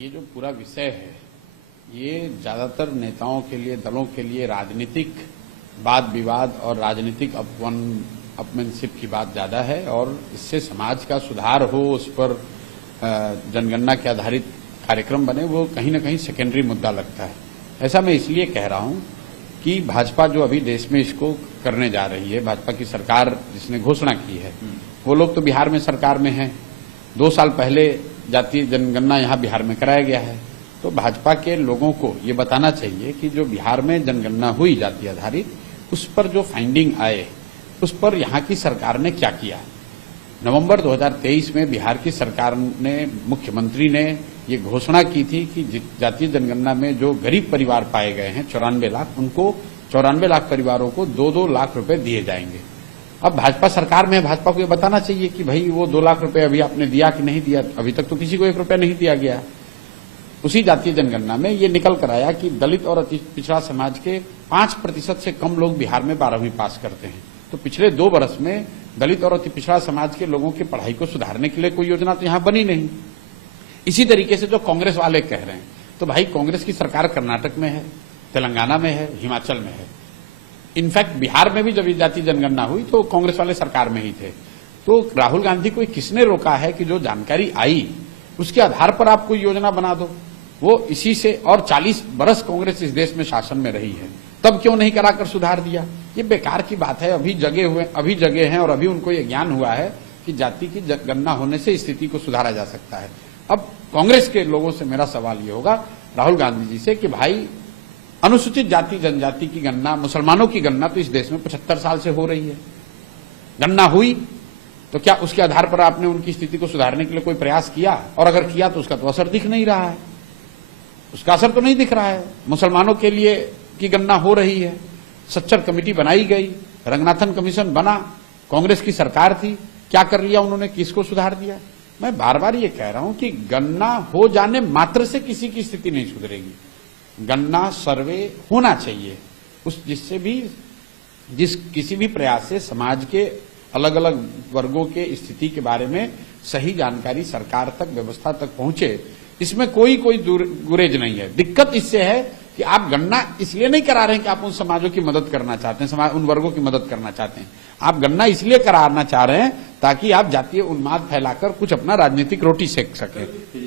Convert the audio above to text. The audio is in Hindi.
ये जो पूरा विषय है ये ज्यादातर नेताओं के लिए, दलों के लिए राजनीतिक वाद विवाद और राजनीतिक अपमानशिप की बात ज्यादा है और इससे समाज का सुधार हो, उस पर जनगणना के आधारित कार्यक्रम बने, वो कहीं न कहीं सेकेंडरी मुद्दा लगता है। ऐसा मैं इसलिए कह रहा हूं कि भाजपा जो अभी देश में इसको करने जा रही है, भाजपा की सरकार जिसने घोषणा की है, वो लोग तो बिहार में सरकार में हैं। 2 साल पहले जातीय जनगणना यहाँ बिहार में कराया गया है, तो भाजपा के लोगों को ये बताना चाहिए कि जो बिहार में जनगणना हुई जाति आधारित, उस पर जो फाइंडिंग आए, उस पर यहाँ की सरकार ने क्या किया। नवंबर 2023 में बिहार की सरकार ने, मुख्यमंत्री ने ये घोषणा की थी कि जातीय जनगणना में जो गरीब परिवार पाए गए हैं 94 लाख, उनको 94 लाख परिवारों को 2-2 लाख रुपए दिए जाएंगे। अब भाजपा सरकार में भाजपा को ये बताना चाहिए कि भाई वो 2 लाख रुपए अभी आपने दिया कि नहीं दिया। अभी तक तो किसी को 1 रुपया नहीं दिया गया। उसी जातीय जनगणना में ये निकल कर आया कि दलित और अति पिछड़ा समाज के 5% से कम लोग बिहार में 12वीं पास करते हैं। तो पिछले 2 वर्ष में दलित और अति पिछड़ा समाज के लोगों की पढ़ाई को सुधारने के लिए कोई योजना तो यहां बनी नहीं। इसी तरीके से जो कांग्रेस वाले कह रहे हैं, तो भाई कांग्रेस की सरकार कर्नाटक में है, तेलंगाना में है, हिमाचल में है। इनफैक्ट बिहार में भी जब जातीय जनगणना हुई तो कांग्रेस वाले सरकार में ही थे। तो राहुल गांधी को किसने रोका है कि जो जानकारी आई उसके आधार पर आप कोई योजना बना दो। वो इसी से, और 40 बरस कांग्रेस इस देश में शासन में रही है, तब क्यों नहीं कराकर सुधार दिया। ये बेकार की बात है। अभी जगे हैं और अभी उनको ये ज्ञान हुआ है कि जाति की गणना होने से स्थिति को सुधारा जा सकता है। अब कांग्रेस के लोगों से मेरा सवाल ये होगा, राहुल गांधी जी से, कि भाई अनुसूचित जाति जनजाति की गणना, मुसलमानों की गणना तो इस देश में 75 साल से हो रही है। गणना हुई तो क्या उसके आधार पर आपने उनकी स्थिति को सुधारने के लिए कोई प्रयास किया? और अगर किया तो उसका तो असर दिख नहीं रहा है, उसका असर तो नहीं दिख रहा है। मुसलमानों के लिए की गणना हो रही है, सच्चर कमेटी बनाई गई, रंगनाथन कमीशन बना, कांग्रेस की सरकार थी, क्या कर लिया उन्होंने, किसको सुधार दिया? मैं बार बार ये कह रहा हूं कि गणना हो जाने मात्र से किसी की स्थिति नहीं सुधरेगी। गणना सर्वे होना चाहिए, जिससे भी किसी भी प्रयास से समाज के अलग अलग वर्गों के स्थिति के बारे में सही जानकारी सरकार तक, व्यवस्था तक पहुंचे। इसमें कोई गुरेज नहीं है। दिक्कत इससे है कि आप गणना इसलिए नहीं करा रहे हैं कि आप उन समाजों की मदद करना चाहते हैं, उन वर्गों की मदद करना चाहते हैं। आप गणना इसलिए कराना चाह रहे हैं ताकि आप जातीय उन्माद फैलाकर कुछ अपना राजनीतिक रोटी सेक सकें।